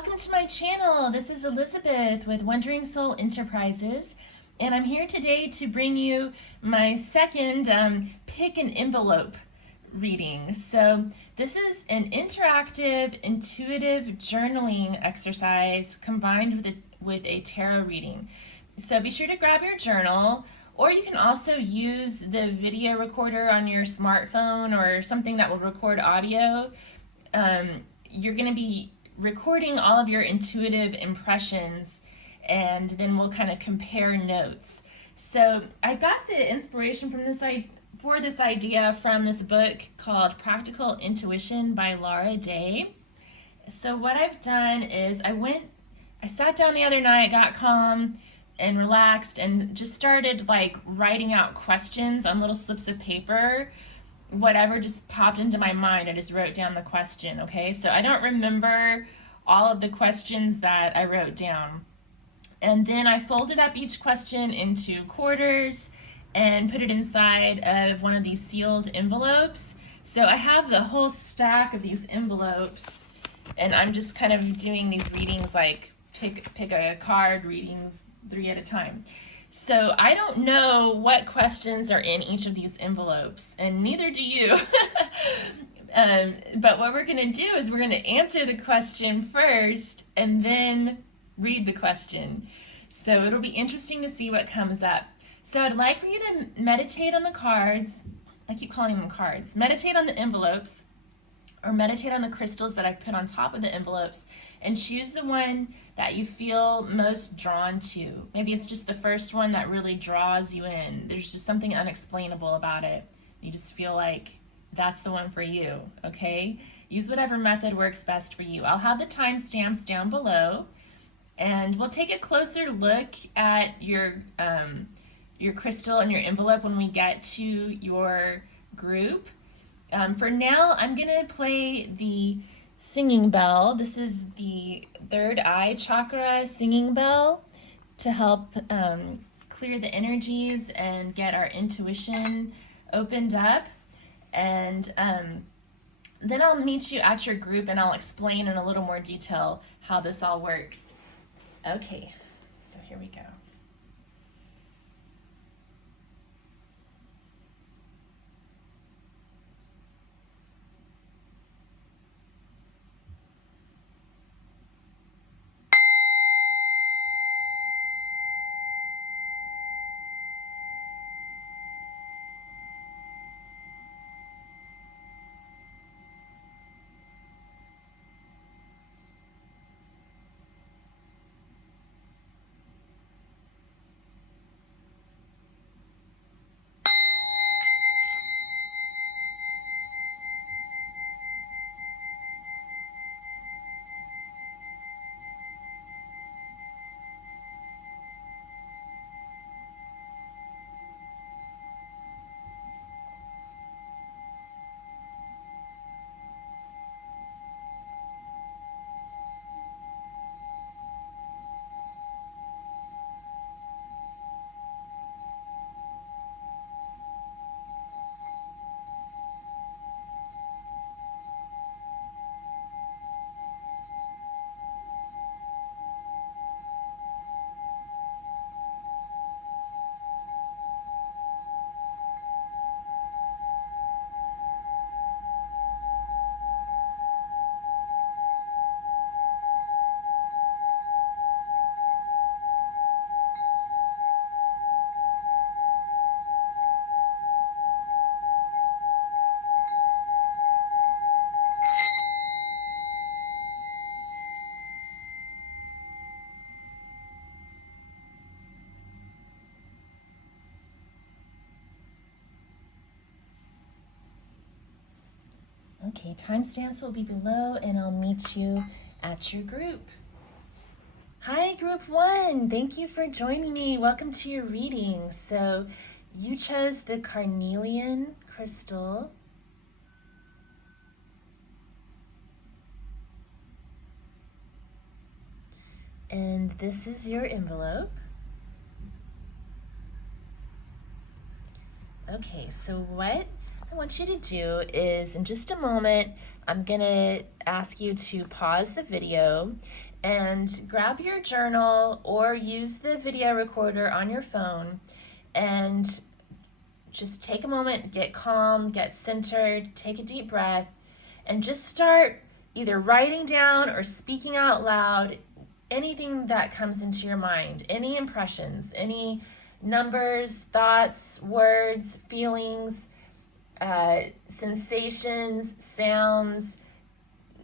welcome to my channel. This is Elizabeth with Wandering Soul Enterprises, and I'm here today to bring you my second pick an envelope reading. So this is an interactive, intuitive journaling exercise combined with a tarot reading. So be sure to grab your journal, or you can also use the video recorder on your smartphone or something that will record audio. You're going to be recording all of your intuitive impressions, and then we'll kind of compare notes. So I got the inspiration from for this idea from this book called Practical Intuition by Laura Day. So what I've done is I sat down the other night, got calm and relaxed, and just started writing out questions on little slips of paper. Whatever just popped into my mind, I just wrote down the question, okay? So I don't remember all of the questions that I wrote down. And then I folded up each question into quarters and put it inside of one of these sealed envelopes. So I have the whole stack of these envelopes, and I'm just kind of doing these readings like pick a card readings 3 at a time. So I don't know what questions are in each of these envelopes, and neither do you. But what we're going to do is we're going to answer the question first and then read the question. So it'll be interesting to see what comes up. So I'd like for you to meditate on the cards. I keep calling them cards. Meditate on the envelopes, or meditate on the crystals that I've put on top of the envelopes, and choose the one that you feel most drawn to. Maybe it's just the first one that really draws you in. There's just something unexplainable about it. You just feel like that's the one for you, okay? Use whatever method works best for you. I'll have the timestamps down below, and we'll take a closer look at your crystal and your envelope when we get to your group. For now, I'm gonna play the singing bell. This is the Third Eye Chakra singing bell to help clear the energies and get our intuition opened up. And then I'll meet you at your group, and I'll explain in a little more detail how this all works. Okay, so here we go. Okay, timestamps will be below, and I'll meet you at your group. Hi, group 1. Thank you for joining me. Welcome to your reading. So you chose the Carnelian crystal. And this is your envelope. Okay, so what I want you to do is, in just a moment, I'm gonna ask you to pause the video, and grab your journal or use the video recorder on your phone and just take a moment, get calm, get centered, take a deep breath, and just start either writing down or speaking out loud anything that comes into your mind, any impressions, any numbers, thoughts, words, feelings, sensations, sounds,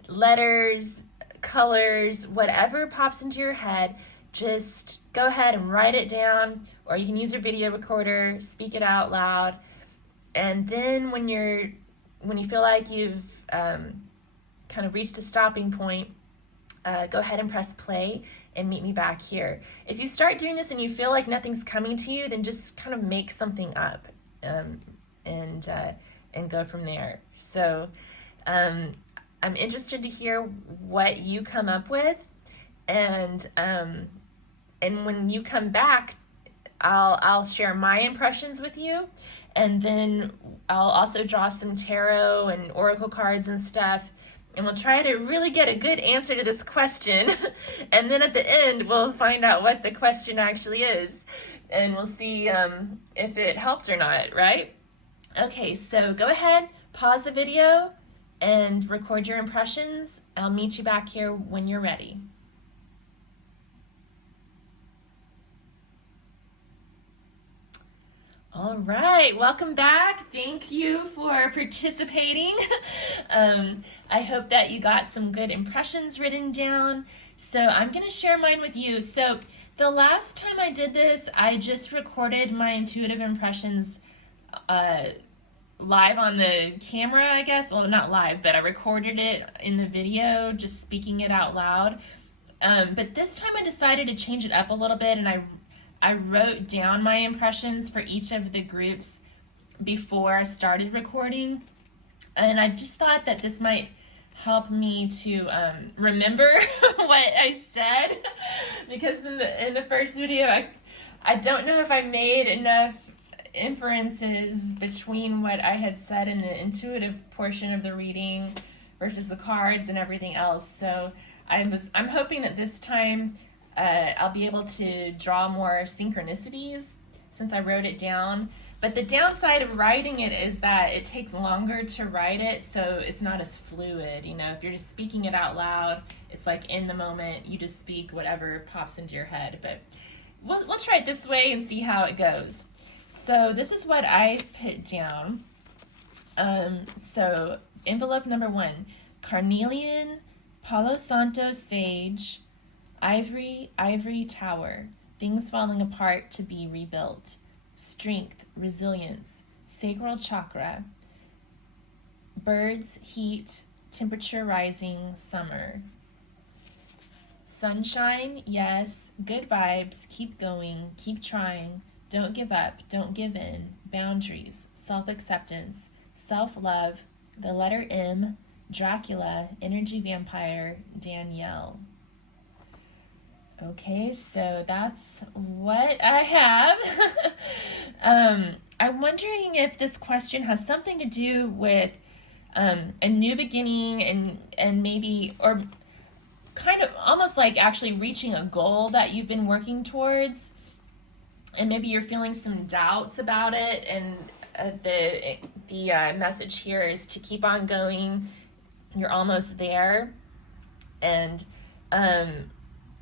letters, colors, whatever pops into your head. Just go ahead and write it down, or you can use your video recorder, speak it out loud. And then when you feel like you've kind of reached a stopping point, go ahead and press play and meet me back here. If you start doing this and you feel like nothing's coming to you, then just kind of make something up and go from there. So I'm interested to hear what you come up with, and when you come back, I'll share my impressions with you, and then I'll also draw some tarot and oracle cards and stuff, and we'll try to really get a good answer to this question. And then at the end, we'll find out what the question actually is, and we'll see if it helped or not, right? Okay, so go ahead, pause the video, and record your impressions. I'll meet you back here when you're ready. All right, welcome back. Thank you for participating. I hope that you got some good impressions written down. So I'm gonna share mine with you. So the last time I did this, I just recorded my intuitive impressions live on the camera, I guess. Well, not live, but I recorded it in the video, just speaking it out loud. But this time I decided to change it up a little bit, and I wrote down my impressions for each of the groups before I started recording. And I just thought that this might help me to remember what I said, because in the first video, I don't know if I made enough inferences between what I had said in the intuitive portion of the reading versus the cards and everything else. So I'm hoping that this time I'll be able to draw more synchronicities since I wrote it down. But the downside of writing it is that it takes longer to write it, so it's not as fluid. You know, if you're just speaking it out loud, it's like in the moment, you just speak whatever pops into your head. But we'll try it this way and see how it goes. So this is what I put down. So envelope number 1, Carnelian, Palo Santo Sage, Ivory Tower, things falling apart to be rebuilt, strength, resilience, sacral chakra, birds, heat, temperature rising, summer. Sunshine, yes, good vibes, keep going, keep trying, don't give up, don't give in, boundaries, self-acceptance, self-love, the letter M, Dracula, energy vampire, Danielle. Okay, so that's what I have. I'm wondering if this question has something to do with a new beginning and maybe, or kind of almost like actually reaching a goal that you've been working towards, and maybe you're feeling some doubts about it, and the message here is to keep on going. You're almost there, and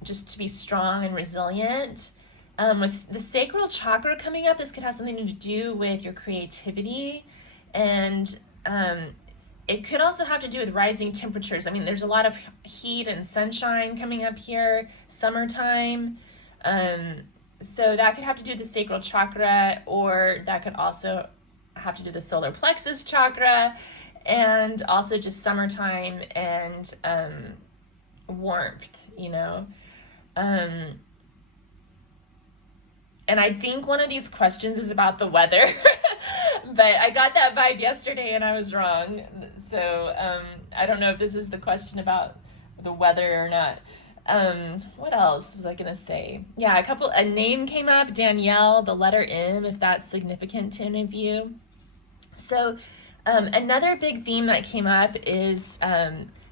just to be strong and resilient. With the sacral chakra coming up, this could have something to do with your creativity, and it could also have to do with rising temperatures. I mean, there's a lot of heat and sunshine coming up here, summertime. So that could have to do with the sacral chakra, or that could also have to do with the solar plexus chakra, and also just summertime and warmth, you know. And I think one of these questions is about the weather, but I got that vibe yesterday and I was wrong. So I don't know if this is the question about the weather or not. What else was I gonna say? Yeah, a name came up, Danielle, the letter M, if that's significant to any of you. So another big theme that came up is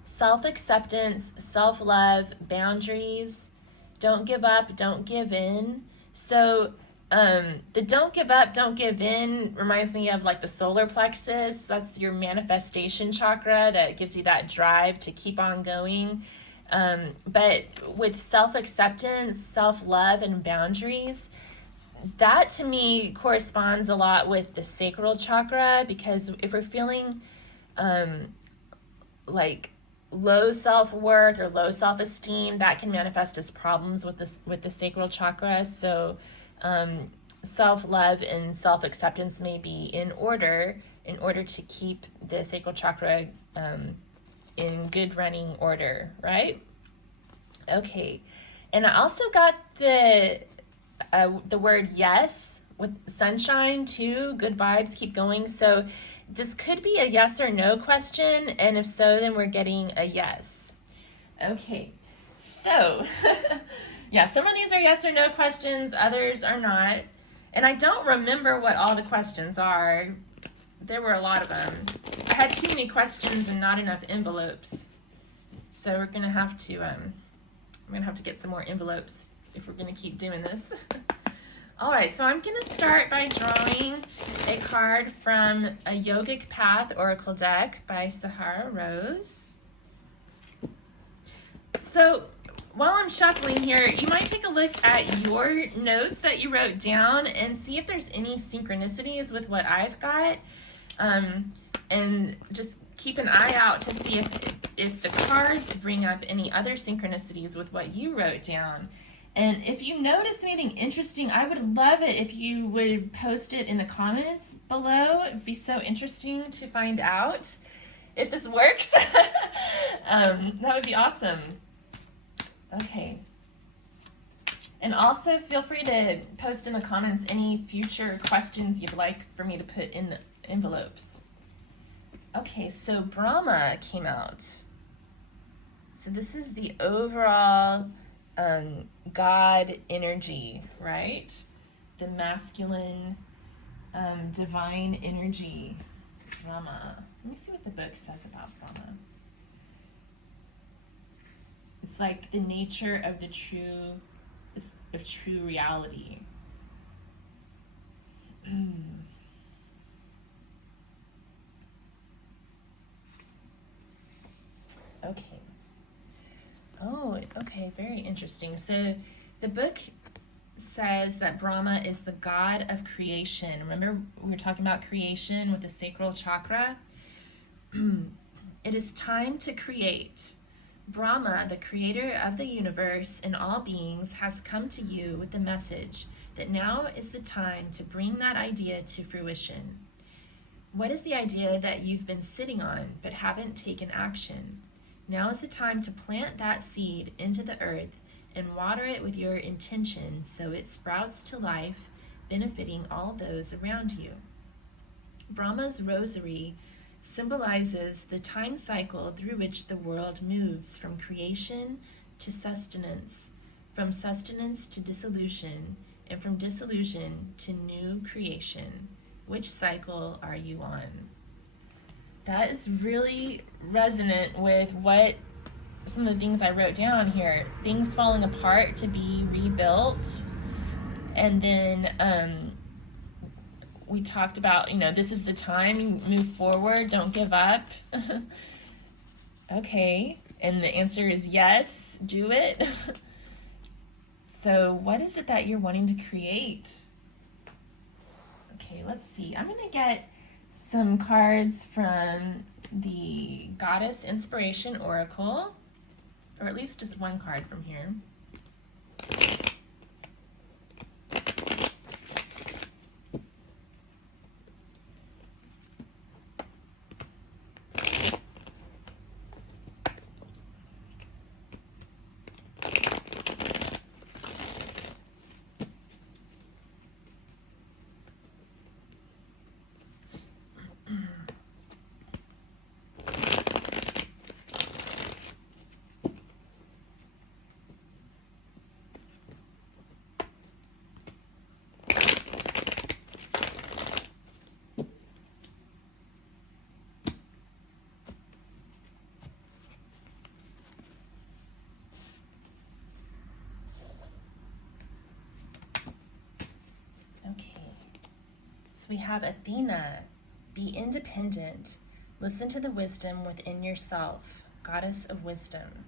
self-acceptance, self-love, boundaries, don't give up, don't give in. So the don't give up, don't give in reminds me of like the solar plexus. That's your manifestation chakra that gives you that drive to keep on going. But with self-acceptance, self-love, and boundaries, that to me corresponds a lot with the sacral chakra, because if we're feeling like low self-worth or low self-esteem, that can manifest as problems with the sacral chakra. So self-love and self-acceptance may be in order to keep the sacral chakra in good running order, right? Okay, and I also got the word yes with sunshine too. Good vibes, keep going. So this could be a yes or no question, and if so, then we're getting a yes. Okay, so yeah, some of these are yes or no questions, others are not. And I don't remember what all the questions are. There were a lot of them. I had too many questions and not enough envelopes. So we're gonna have to get some more envelopes if we're gonna keep doing this. All right, so I'm gonna start by drawing a card from a Yogic Path Oracle deck by Sahara Rose. So while I'm shuffling here, you might take a look at your notes that you wrote down and see if there's any synchronicities with what I've got. And just keep an eye out to see if the cards bring up any other synchronicities with what you wrote down. And if you notice anything interesting, I would love it if you would post it in the comments below. It'd be so interesting to find out if this works. That would be awesome. Okay. And also feel free to post in the comments any future questions you'd like for me to put in the envelopes. Okay, so Brahma came out. So this is the overall God energy, right? The masculine, divine energy, Brahma. Let me see what the book says about Brahma. It's like the nature of the true reality. Okay. Oh, okay, very interesting. So the book says that Brahma is the god of creation. Remember, we were talking about creation with the sacral chakra? It is time to create. Brahma, the creator of the universe and all beings, has come to you with the message that now is the time to bring that idea to fruition. What is the idea that you've been sitting on but haven't taken action? Now is the time to plant that seed into the earth and water it with your intention so it sprouts to life, benefiting all those around you. Brahma's rosary symbolizes the time cycle through which the world moves from creation to sustenance, from sustenance to dissolution, and from dissolution to new creation. Which cycle are you on? That is really resonant with what some of the things I wrote down here. Things falling apart to be rebuilt. And then we talked about, this is the time, move forward, don't give up. Okay, and the answer is yes, do it. So what is it that you're wanting to create? Okay, let's see. I'm gonna get some cards from the Goddess Inspiration Oracle, or at least just one card from here. we have Athena. Be independent. Listen to the wisdom within yourself. Goddess of wisdom.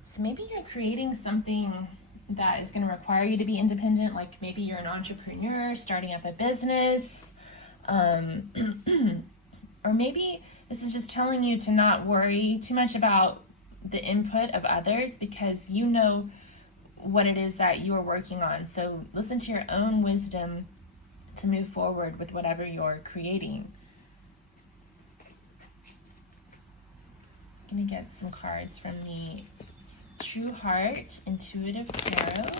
So maybe you're creating something that is going to require you to be independent, like maybe you're an entrepreneur starting up a business, or maybe this is just telling you to not worry too much about the input of others because you know what it is that you are working on. So listen to your own wisdom to move forward with whatever you're creating. I'm going to get some cards from the True Heart Intuitive Tarot.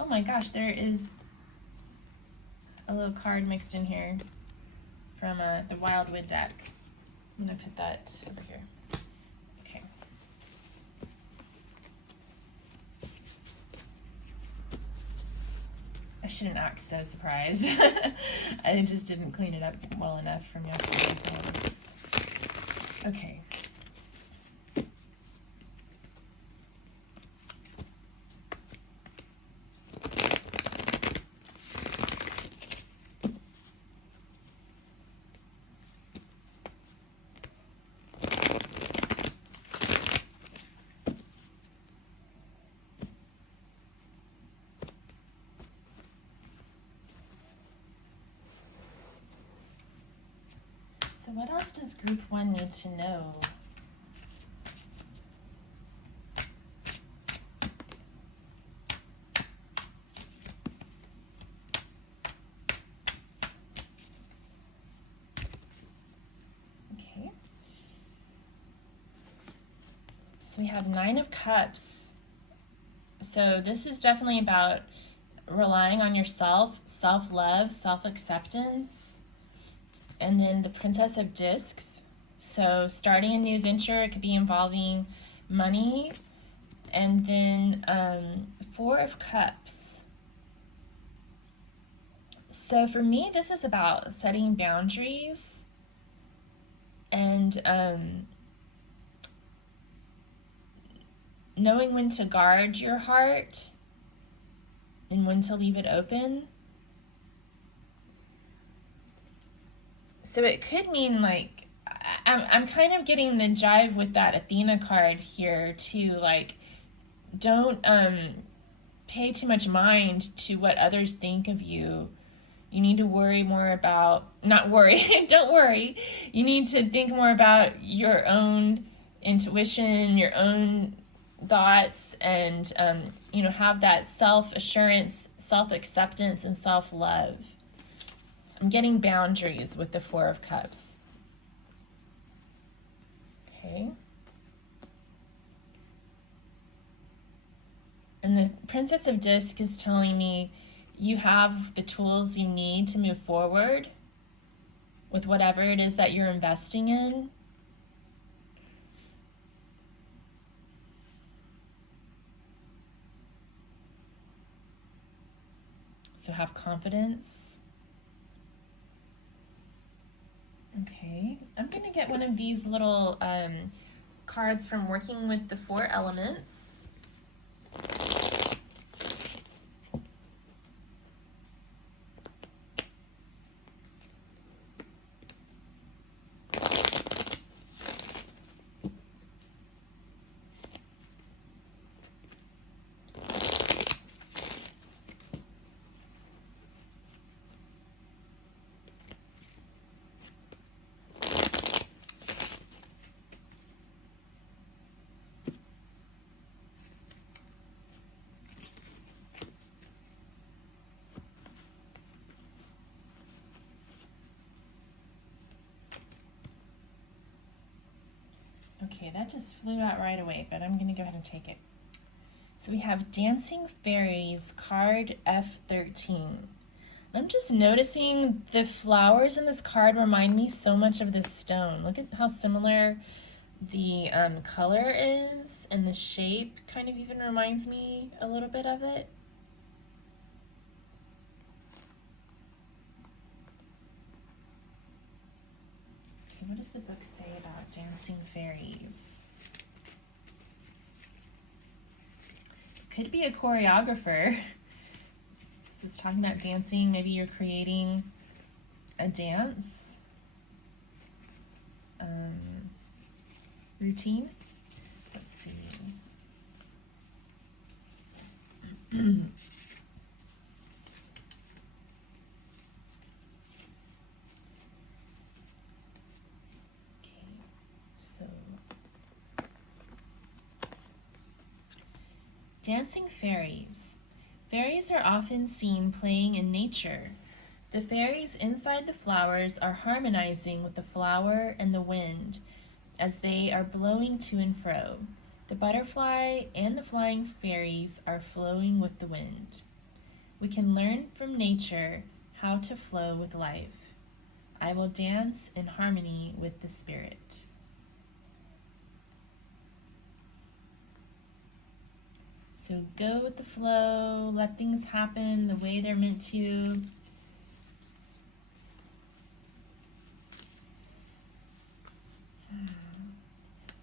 Oh my gosh, there is a little card mixed in here from the Wildwood deck. I'm going to put that over here. Okay. I shouldn't act so surprised. I just didn't clean it up well enough from yesterday. Okay. So what else does group 1 need to know? Okay. So we have 9 of Cups. So this is definitely about relying on yourself, self-love, self-acceptance. And then the Princess of Discs. So starting a new venture, it could be involving money. And then 4 of Cups. So for me, this is about setting boundaries and knowing when to guard your heart and when to leave it open. So it could mean like, I'm kind of getting the jive with that Athena card here too, like don't pay too much mind to what others think of you. You need to worry more about, not worry, don't worry. You need to think more about your own intuition, your own thoughts, and have that self-assurance, self-acceptance, and self-love. I'm getting boundaries with the 4 of Cups. Okay. And the Princess of Discs is telling me you have the tools you need to move forward with whatever it is that you're investing in. So have confidence. Okay, I'm going to get one of these little cards from Working with the 4 Elements. Okay, that just flew out right away, but I'm going to go ahead and take it. So we have Dancing Fairies, card F13. I'm just noticing the flowers in this card remind me so much of this stone. Look at how similar the color is, and the shape kind of even reminds me a little bit of it. Okay, what does the book say about dancing fairies? Could be a choreographer. It's talking about dancing. Maybe you're creating a dance routine. Let's see. Dancing fairies. Fairies are often seen playing in nature. The fairies inside the flowers are harmonizing with the flower and the wind as they are blowing to and fro. The butterfly and the flying fairies are flowing with the wind. We can learn from nature how to flow with life. I will dance in harmony with the spirit. So go with the flow, let things happen the way they're meant to.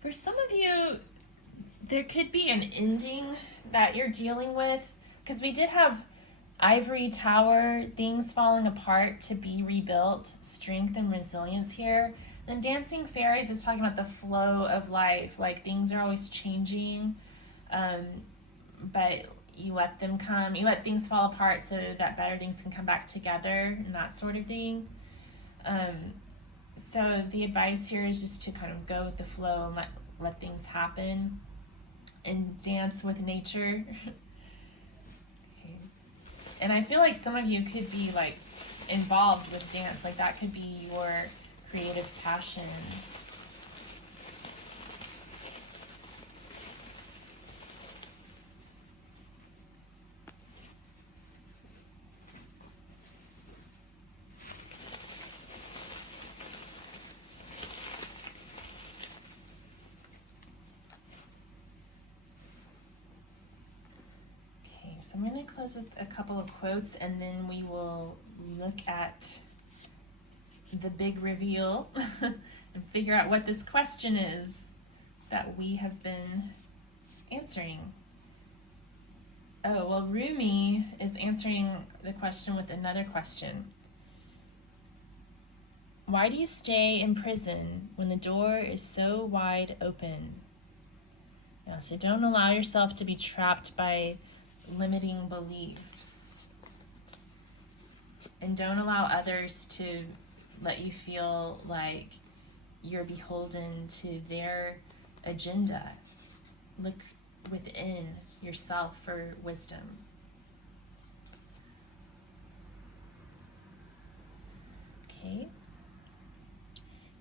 For some of you, there could be an ending that you're dealing with, because we did have ivory tower, things falling apart to be rebuilt, strength and resilience here. And dancing fairies is talking about the flow of life, like things are always changing. But you let them come, you let things fall apart so that better things can come back together and that sort of thing. So the advice here is just to kind of go with the flow and let things happen and dance with nature. Okay. And I feel like some of you could be like involved with dance, like that could be your creative passion. So I'm going to close with a couple of quotes, and then we will look at the big reveal and figure out what this question is that we have been answering. Oh, well, Rumi is answering the question with another question. Why do you stay in prison when the door is so wide open? Now, so don't allow yourself to be trapped by limiting beliefs, and don't allow others to let you feel like you're beholden to their agenda. Look within yourself for wisdom. Okay.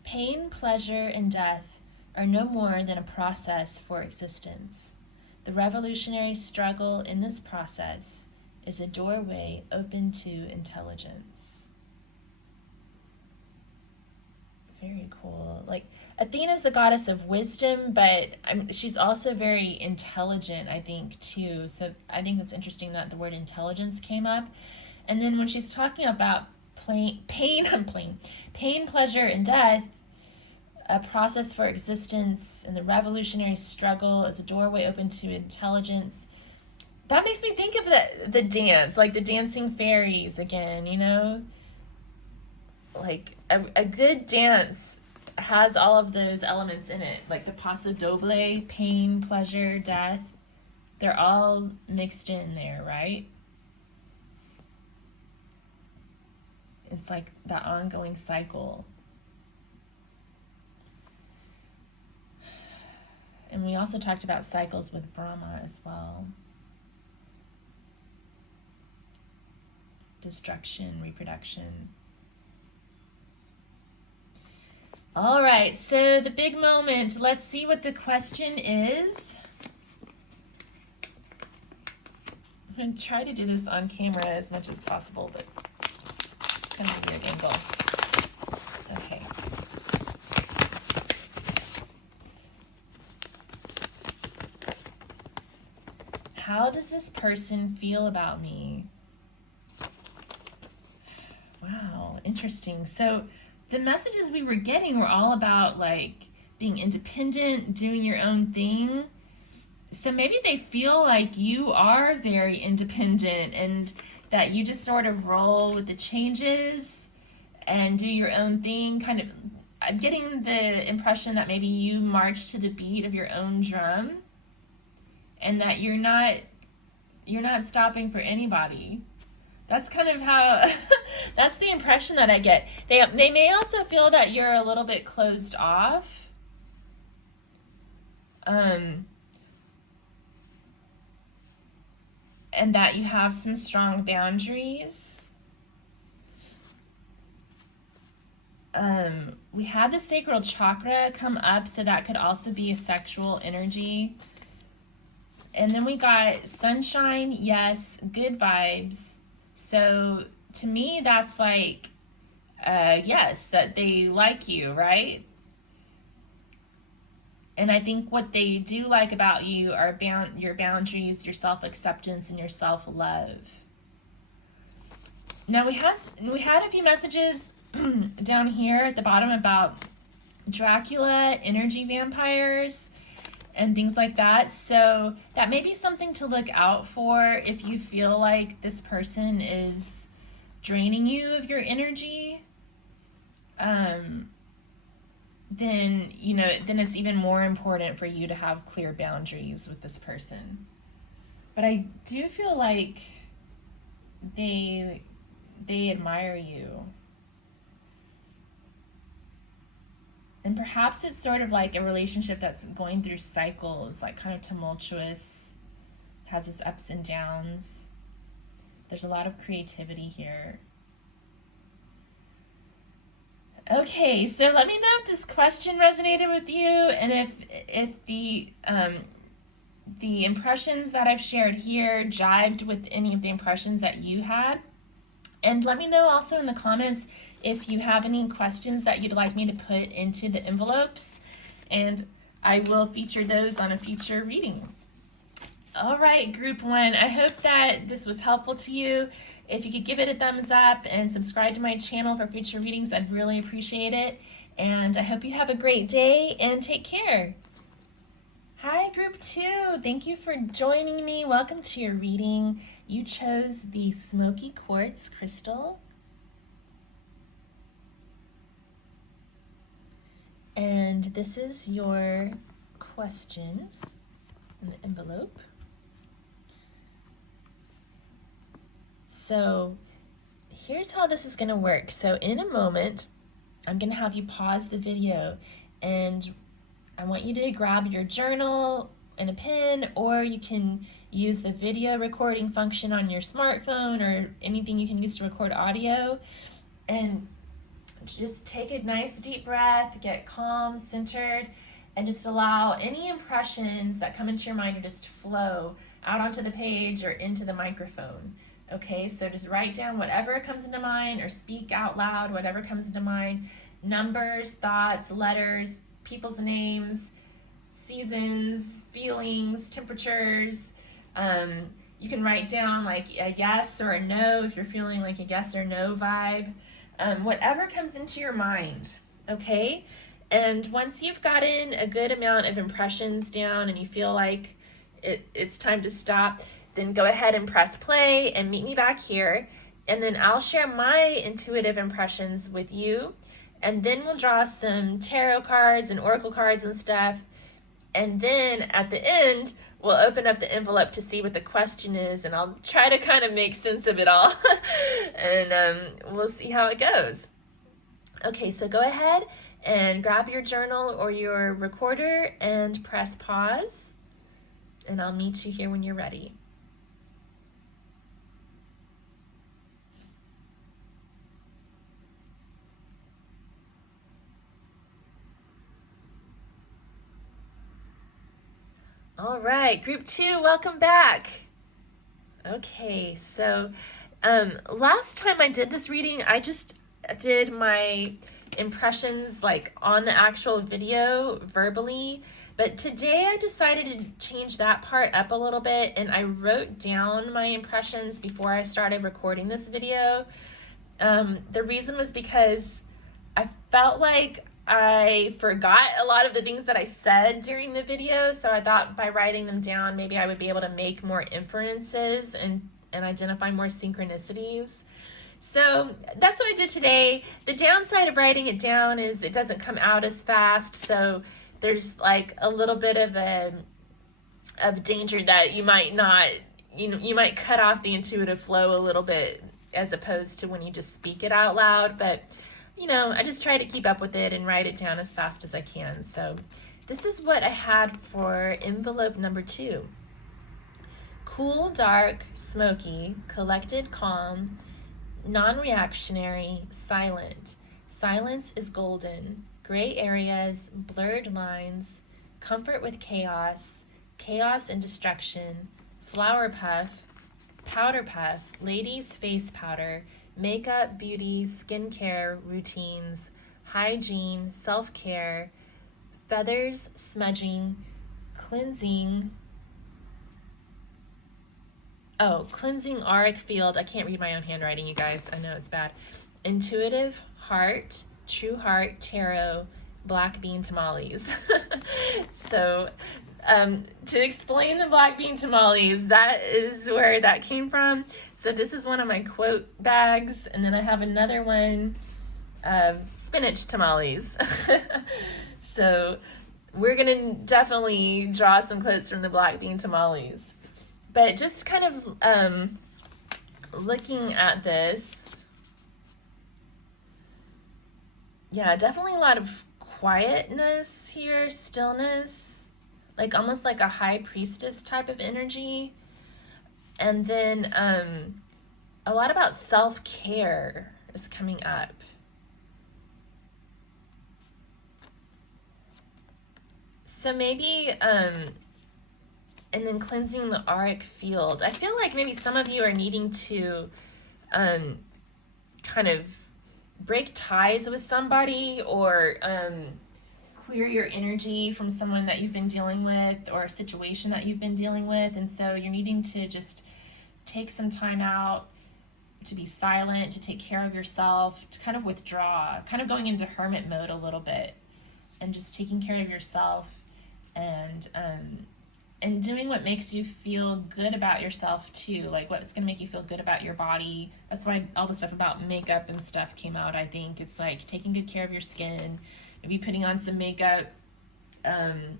Pain, pleasure, and death are no more than a process for existence. The revolutionary struggle in this process is a doorway open to intelligence. Very cool. Like, Athena's the goddess of wisdom, but she's also very intelligent, I think, too. So I think it's interesting that the word intelligence came up. And then when she's talking about pain, pleasure, and death, a process for existence, and the revolutionary struggle is a doorway open to intelligence. That makes me think of the dance, like the dancing fairies again, you know? Like a good dance has all of those elements in it, like the paso doble, pain, pleasure, death. They're all mixed in there, right? It's like that ongoing cycle. And we also talked about cycles with Brahma as well. Destruction, reproduction. All right, so the big moment. Let's see what the question is. I'm going to try to do this on camera as much as possible, but it's kind of a weird angle. Okay. How does this person feel about me? Wow, interesting. So the messages we were getting were all about like being independent, doing your own thing. So maybe they feel like you are very independent and that you just sort of roll with the changes and do your own thing. Kind of, I'm getting the impression that maybe you march to the beat of your own drum, and that you're not stopping for anybody. That's kind of how, that's the impression that I get. They may also feel that you're a little bit closed off. And that you have some strong boundaries. We had the sacral chakra come up, so that could also be a sexual energy. And then we got sunshine, yes, good vibes. So to me, that's like, yes, that they like you, right? And I think what they do like about you are your boundaries, your self-acceptance, and your self-love. Now we had a few messages down here at the bottom about Dracula, energy vampires, and things like that. So that may be something to look out for if you feel like this person is draining you of your energy. Then it's even more important for you to have clear boundaries with this person. But I do feel like they admire you. And perhaps it's sort of like a relationship that's going through cycles, like kind of tumultuous, has its ups and downs. There's a lot of creativity here. Okay, so let me know if this question resonated with you, and if the impressions that I've shared here jived with any of the impressions that you had. And let me know also in the comments if you have any questions that you'd like me to put into the envelopes, and I will feature those on a future reading. All right, group 1, I hope that this was helpful to you. If you could give it a thumbs up and subscribe to my channel for future readings, I'd really appreciate it. And I hope you have a great day and take care. Hi, group 2. Thank you for joining me. Welcome to your reading. You chose the Smoky Quartz crystal. And this is your question in the envelope. So here's how this is going to work. So in a moment, I'm going to have you pause the video, and I want you to grab your journal and a pen, or you can use the video recording function on your smartphone or anything you can use to record audio, and just take a nice deep breath, get calm, centered, and just allow any impressions that come into your mind to just flow out onto the page or into the microphone. Okay, so just write down whatever comes into mind, or speak out loud whatever comes into mind. Numbers, thoughts, letters, people's names, seasons, feelings, temperatures. You can write down like a yes or a no if you're feeling like a yes or no vibe. Whatever comes into your mind, okay? And once you've gotten a good amount of impressions down and you feel like it's time to stop, then go ahead and press play and meet me back here. And then I'll share my intuitive impressions with you. And then we'll draw some tarot cards and oracle cards and stuff. And then at the end, we'll open up the envelope to see what the question is, and I'll try to kind of make sense of it all. And we'll see how it goes. Okay, so go ahead and grab your journal or your recorder and press pause. And I'll meet you here when you're ready. All right, group 2, welcome back. Okay, so last time I did this reading, I just did my impressions like on the actual video verbally, but today I decided to change that part up a little bit, and I wrote down my impressions before I started recording this video. The reason was because I felt like I forgot a lot of the things that I said during the video, so I thought by writing them down, maybe I would be able to make more inferences and and identify more synchronicities. So that's what I did today. The downside of writing it down is it doesn't come out as fast. So there's like a little bit of danger that you might not, you might cut off the intuitive flow a little bit as opposed to when you just speak it out loud. But, I just try to keep up with it and write it down as fast as I can. So this is what I had for envelope number 2. Cool, dark, smoky, collected, calm, non-reactionary, silent. Silence is golden. Gray areas, blurred lines, comfort with chaos, chaos and destruction, flower puff, powder puff, ladies' face powder, makeup, beauty, skincare, routines, hygiene, self-care, feathers, smudging, cleansing, cleansing auric field. I can't read my own handwriting, you guys. I know it's bad. Intuitive, heart, true heart, tarot, black bean tamales. So to explain the black bean tamales, that is where that came from. So this is one of my quote bags, and then I have another one of spinach tamales. So we're gonna definitely draw some quotes from the black bean tamales. But just kind of looking at this, yeah, definitely a lot of quietness here, stillness, like almost like a high priestess type of energy. And then a lot about self-care is coming up. So maybe, and then cleansing the auric field. I feel like maybe some of you are needing to kind of break ties with somebody, or clear your energy from someone that you've been dealing with, or a situation that you've been dealing with. And so you're needing to just take some time out to be silent, to take care of yourself, to kind of withdraw, kind of going into hermit mode a little bit, and just taking care of yourself, and doing what makes you feel good about yourself too, like what's going to make you feel good about your body. That's why all the stuff about makeup and stuff came out, I think. It's like taking good care of your skin, maybe putting on some makeup, and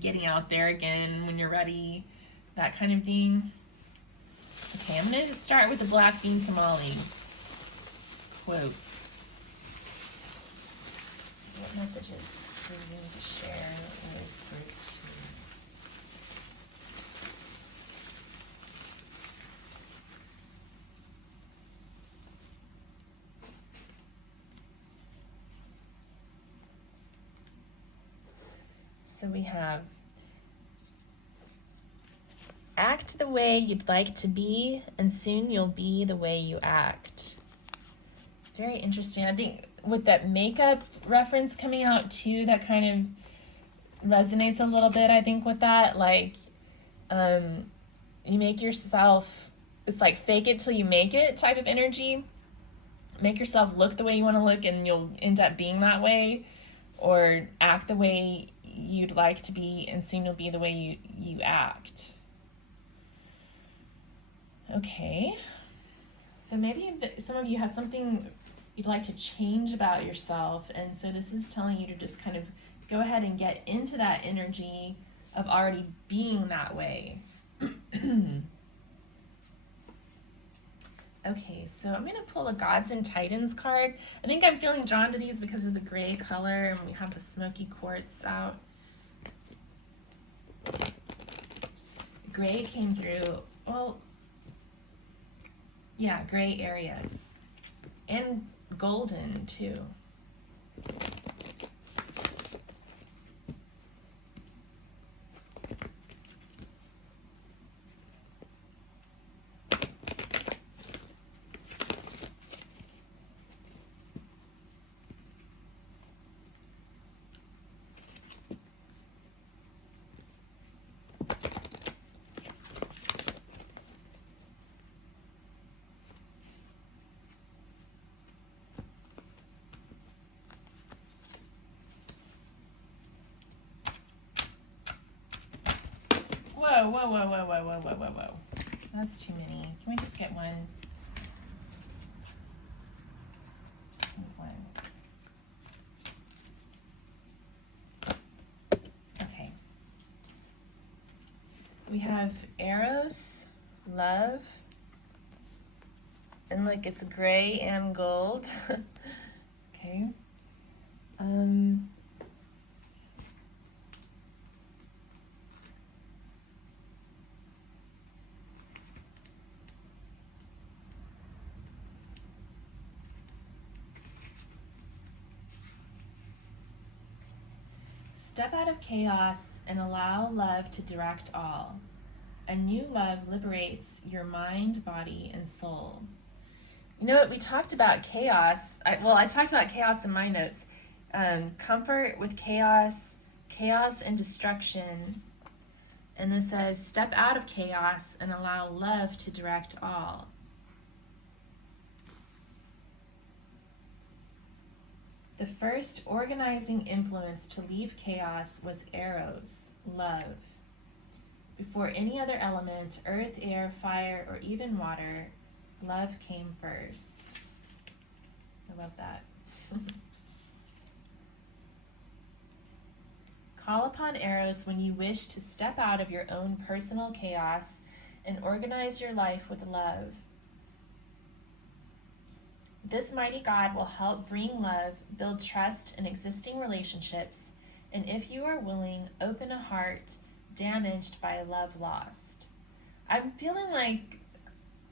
getting out there again when you're ready, that kind of thing. Okay, I'm going to start with the black bean tamales quotes. What messages do you need to share with group 2? So we have, act the way you'd like to be, and soon you'll be the way you act. Very interesting. I think with that makeup reference coming out too, that kind of resonates a little bit, I think, with that. Like, you make yourself, it's like fake it till you make it type of energy. Make yourself look the way you want to look, and you'll end up being that way. Or act the way you'd like to be, and soon you'll be the way you act. Okay, so maybe some of you have something you'd like to change about yourself, and so this is telling you to just kind of go ahead and get into that energy of already being that way. Okay, so I'm going to pull a Gods and Titans card. I think I'm feeling drawn to these because of the gray color, and we have the Smoky Quartz out. Gray came through, well, yeah, gray areas. And golden, too. Whoa. That's too many. Can we just get one? Just need one. Okay. We have Eros, love, and like it's gray and gold. Okay. Step out of chaos and allow love to direct all. A new love liberates your mind, body, and soul. You know what? We talked about chaos. I talked about chaos in my notes. Comfort with chaos, chaos and destruction. And this says, step out of chaos and allow love to direct all. The first organizing influence to leave chaos was Eros, love. Before any other element, earth, air, fire, or even water, love came first. I love that. Call upon Eros when you wish to step out of your own personal chaos and organize your life with love. This mighty God will help bring love, build trust in existing relationships, and if you are willing, open a heart damaged by love lost. I'm feeling like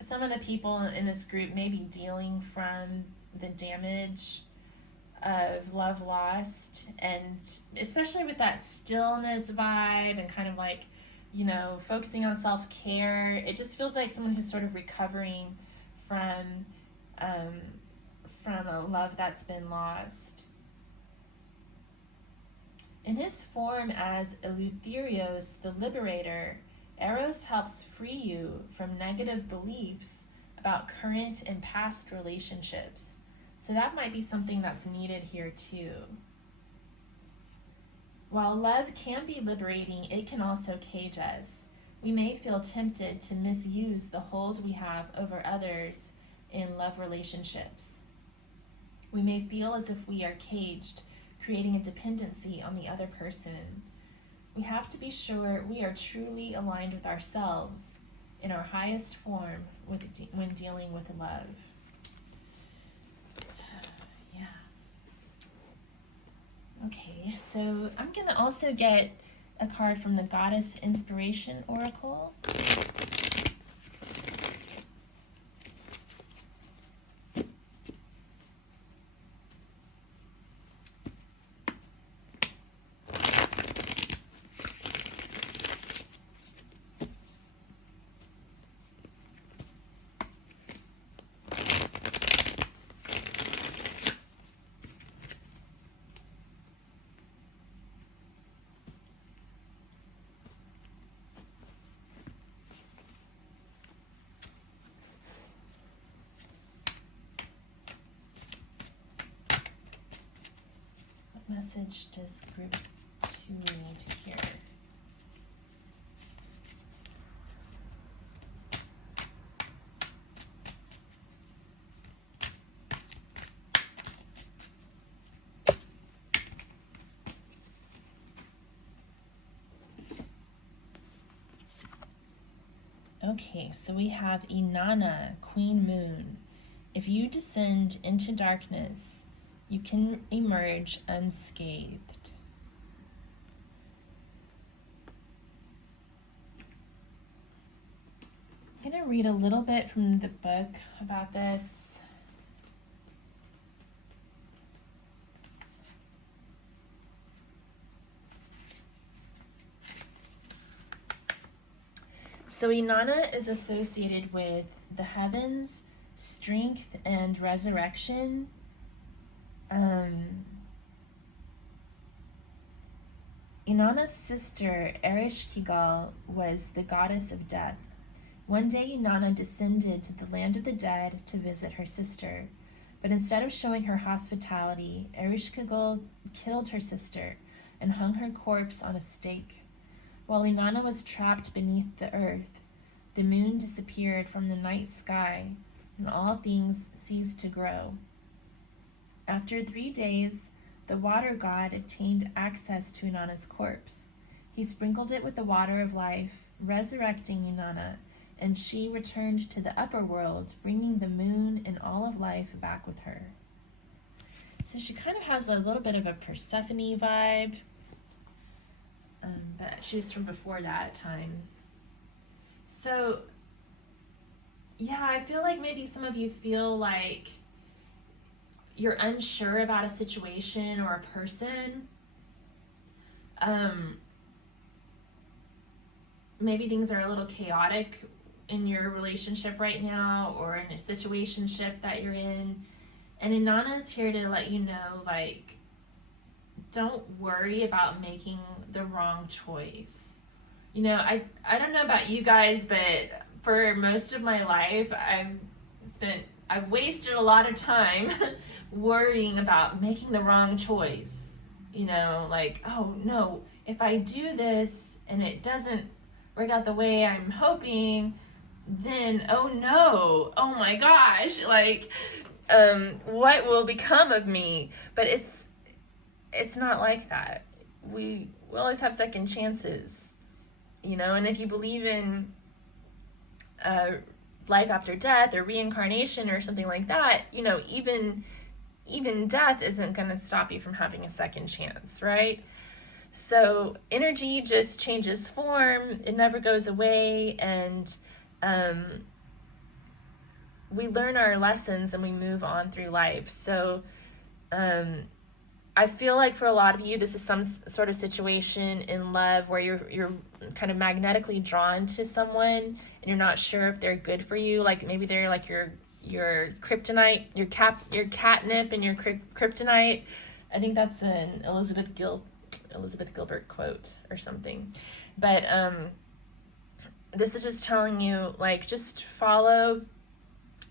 some of the people in this group may be dealing from the damage of love lost, and especially with that stillness vibe and kind of like, you know, focusing on self-care. It just feels like someone who's sort of recovering from a love that's been lost. In his form as Eleutherios, the liberator, Eros helps free you from negative beliefs about current and past relationships. So that might be something that's needed here too. While love can be liberating, it can also cage us. We may feel tempted to misuse the hold we have over others in love relationships. We may feel as if we are caged, creating a dependency on the other person. We have to be sure we are truly aligned with ourselves in our highest form when dealing with love. Yeah. Okay, so I'm going to also get a card from the Goddess Inspiration Oracle. Message does group 2 need to hear? Okay, so we have Inanna, Queen Moon. If you descend into darkness, you can emerge unscathed. I'm going to read a little bit from the book about this. So Inanna is associated with the heavens, strength, and resurrection. Inanna's sister, Ereshkigal, was the goddess of death. One day, Inanna descended to the land of the dead to visit her sister. But instead of showing her hospitality, Ereshkigal killed her sister and hung her corpse on a stake. While Inanna was trapped beneath the earth, The moon disappeared from the night sky, and all things ceased to grow. After 3 days, the water god obtained access to Inanna's corpse. He sprinkled it with the water of life, resurrecting Inanna, and she returned to the upper world, bringing the moon and all of life back with her. So she kind of has a little bit of a Persephone vibe, but she's from before that time. So, yeah, I feel like maybe some of you feel like you're unsure about a situation or a person. Maybe things are a little chaotic in your relationship right now, or in a situationship that you're in. And Inanna's here to let you know, like, don't worry about making the wrong choice. You know, I don't know about you guys, but for most of my life, I've wasted a lot of time worrying about making the wrong choice. You know, like, oh no, if I do this and it doesn't work out the way I'm hoping, then oh no, oh my gosh, like, what will become of me? But it's not like that. We always have second chances, you know. And if you believe in life after death or reincarnation or something like that, you know, even death isn't going to stop you from having a second chance, right? So energy just changes form, it never goes away, and we learn our lessons and we move on through life. So I feel like for a lot of you, this is some sort of situation in love where you're kind of magnetically drawn to someone and you're not sure if they're good for you. Like maybe they're like your kryptonite, your catnip and your kryptonite. I think that's an Elizabeth Gilbert quote or something. But this is just telling you, like, just follow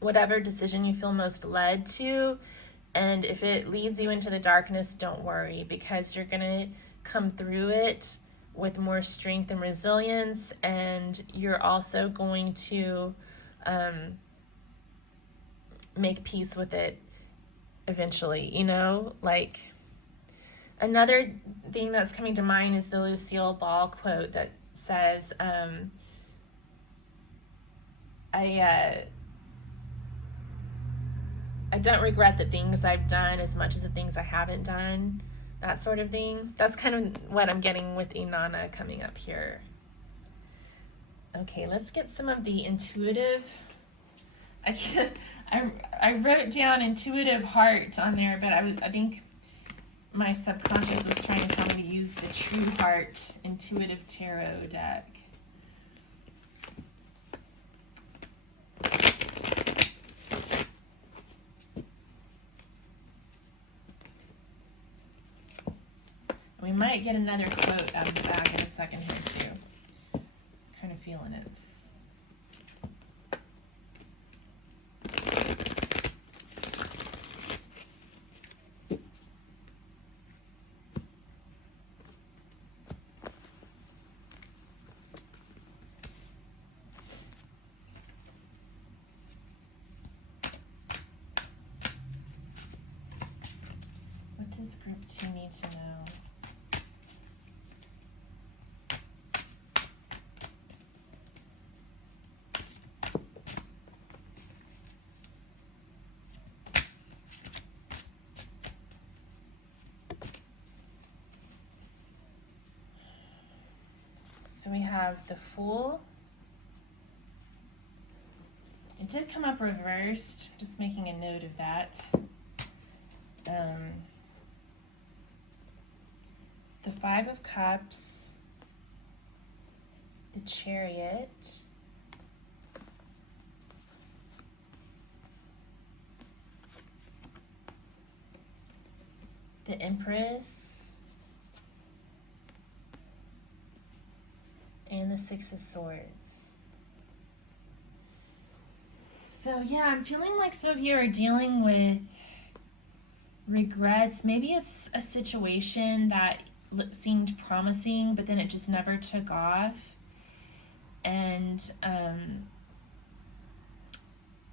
whatever decision you feel most led to. And if it leads you into the darkness, don't worry, because you're going to come through it with more strength and resilience. And you're also going to make peace with it eventually, you know? Like, another thing that's coming to mind is the Lucille Ball quote that says, I don't regret the things I've done as much as the things I haven't done, that sort of thing. That's kind of what I'm getting with Inanna coming up here. Okay, let's get some of the intuitive. I wrote down intuitive heart on there, but I think my subconscious was trying to tell me to use the True Heart Intuitive Tarot deck. We might get another quote out of the bag in a second here too. Kind of feeling it. What does group 2 need to know? So we have the Fool. It did come up reversed, just making a note of that. The Five of Cups, the Chariot, the Empress, and the Six of Swords. So yeah, I'm feeling like some of you are dealing with regrets. Maybe it's a situation that seemed promising, but then it just never took off. and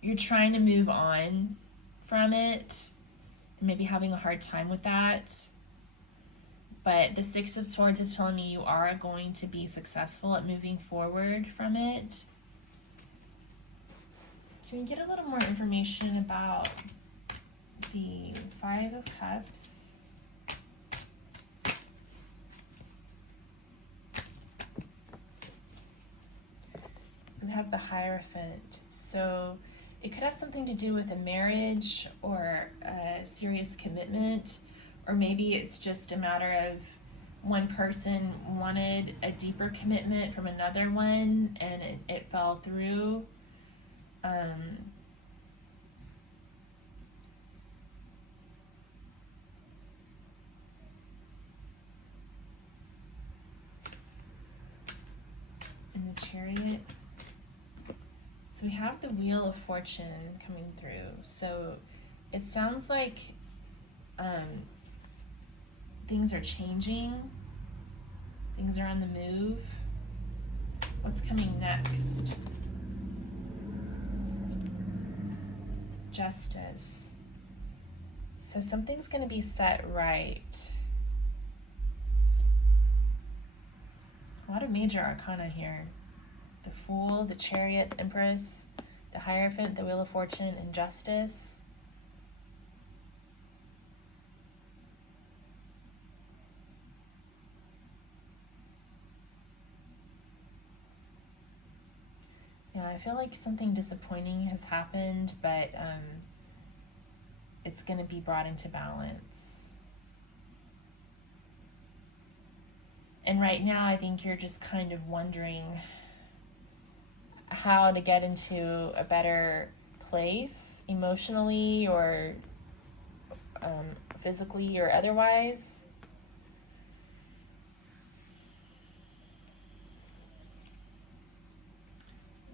you're trying to move on from it, maybe having a hard time with that. But the Six of Swords is telling me you are going to be successful at moving forward from it. Can we get a little more information about the Five of Cups? We have the Hierophant. So it could have something to do with a marriage or a serious commitment, or maybe it's just a matter of one person wanted a deeper commitment from another one and it fell through. In the Chariot. So we have the Wheel of Fortune coming through. So it sounds like things are changing. Things are on the move. What's coming next? Justice. So something's going to be set right. A lot of major arcana here. The Fool, the Chariot, the Empress, the Hierophant, the Wheel of Fortune, and Justice. Yeah, I feel like something disappointing has happened, but it's going to be brought into balance. And right now, I think you're just kind of wondering how to get into a better place emotionally or physically or otherwise.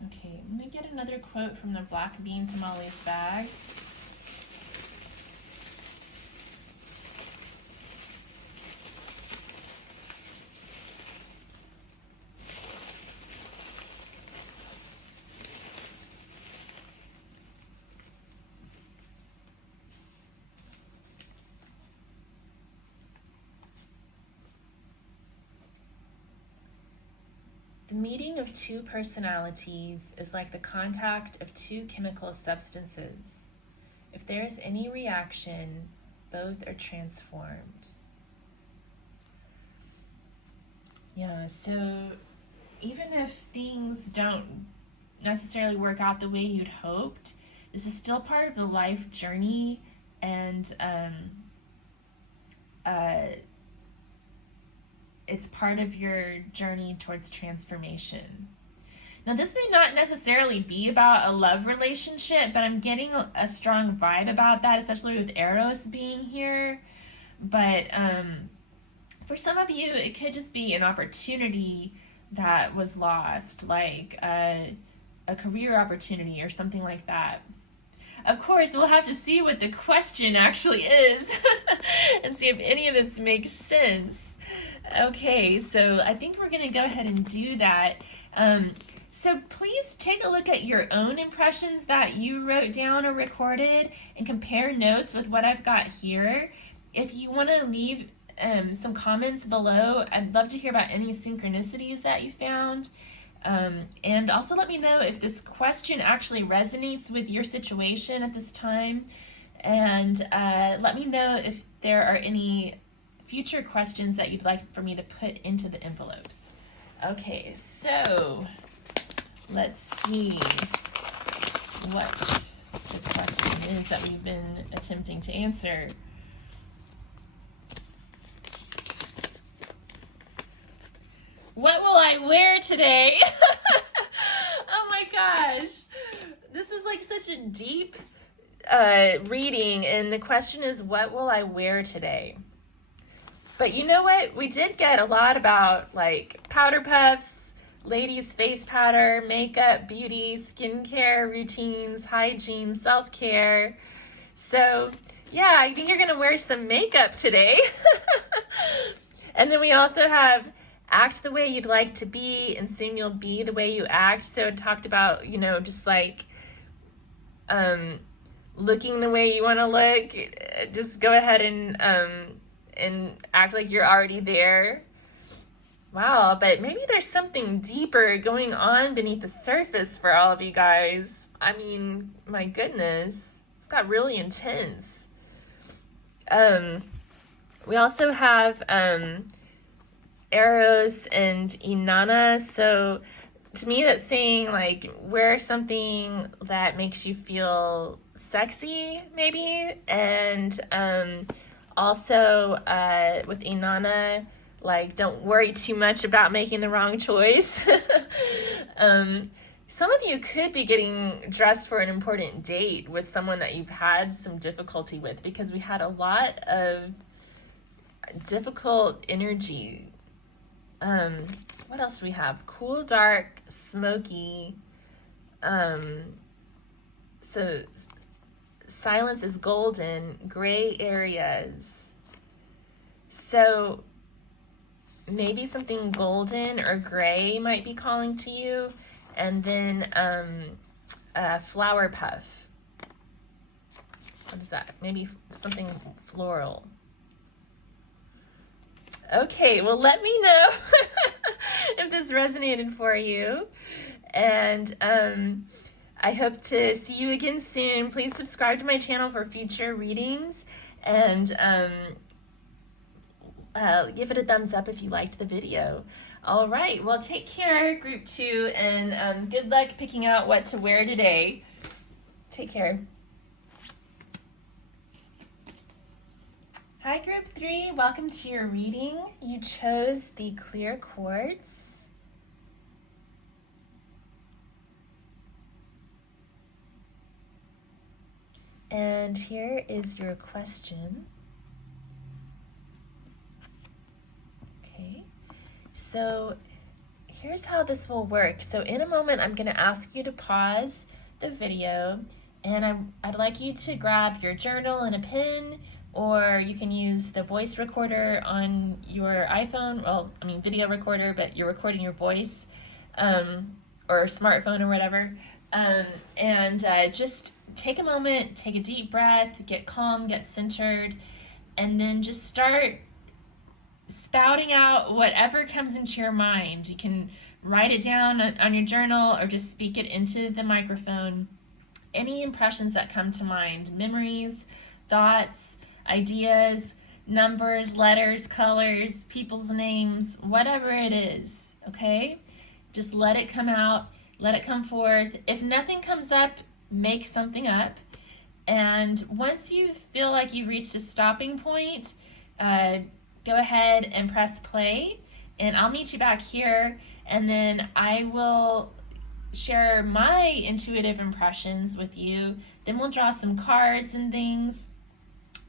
Okay, I'm going to get another quote from the Black Bean Tamales bag. The meeting of two personalities is like the contact of two chemical substances. If there is any reaction, both are transformed. Yeah, so even if things don't necessarily work out the way you'd hoped, this is still part of the life journey, and it's part of your journey towards transformation. Now, this may not necessarily be about a love relationship, but I'm getting a strong vibe about that, especially with Eros being here. But for some of you, it could just be an opportunity that was lost, like a career opportunity or something like that. Of course, we'll have to see what the question actually is and see if any of this makes sense. Okay, so I think we're going to go ahead and do that. So please take a look at your own impressions that you wrote down or recorded and compare notes with what I've got here. If you want to leave some comments below, I'd love to hear about any synchronicities that you found. And also let me know if this question actually resonates with your situation at this time. And let me know if there are any future questions that you'd like for me to put into the envelopes. Okay, so let's see what the question is that we've been attempting to answer. What will I wear today? Oh my gosh. This is like such a deep reading, and the question is, what will I wear today? But you know what? We did get a lot about like powder puffs, ladies' face powder, makeup, beauty, skincare routines, hygiene, self-care. So yeah, I think you're gonna wear some makeup today. And then we also have act the way you'd like to be, and soon you'll be the way you act. So it talked about, you know, just like looking the way you want to look. Just go ahead and act like you're already there. Wow, but maybe there's something deeper going on beneath the surface for all of you guys. I mean, my goodness, it's got really intense. We also have Eros and Inanna. So to me, that's saying like wear something that makes you feel sexy, maybe. And also with Inanna, like, don't worry too much about making the wrong choice. Some of you could be getting dressed for an important date with someone that you've had some difficulty with, because we had a lot of difficult energy. What else do we have? Cool, dark, smoky. So silence is golden, gray areas. So maybe something golden or gray might be calling to you. And then flower puff. What is that? Maybe something floral. Okay, well, let me know if this resonated for you. And I hope to see you again soon. Please subscribe to my channel for future readings. And give it a thumbs up if you liked the video. All right, well, take care, group 2, and good luck picking out what to wear today. Take care. Hi, group 3, welcome to your reading. You chose the clear quartz. And here is your question. So here's how this will work. So in a moment, I'm going to ask you to pause the video, and I'd like you to grab your journal and a pen, or you can use the voice recorder on your iPhone. Well, I mean video recorder, but you're recording your voice, or smartphone or whatever. And just take a moment, take a deep breath, get calm, get centered, and then just start spouting out whatever comes into your mind. You can write it down on your journal or just speak it into the microphone. Any impressions that come to mind, memories, thoughts, ideas, numbers, letters, colors, people's names, whatever it is, okay? Just let it come out, let it come forth. If nothing comes up, make something up. And once you feel like you've reached a stopping point, go ahead and press play, and I'll meet you back here, and then I will share my intuitive impressions with you. Then we'll draw some cards and things,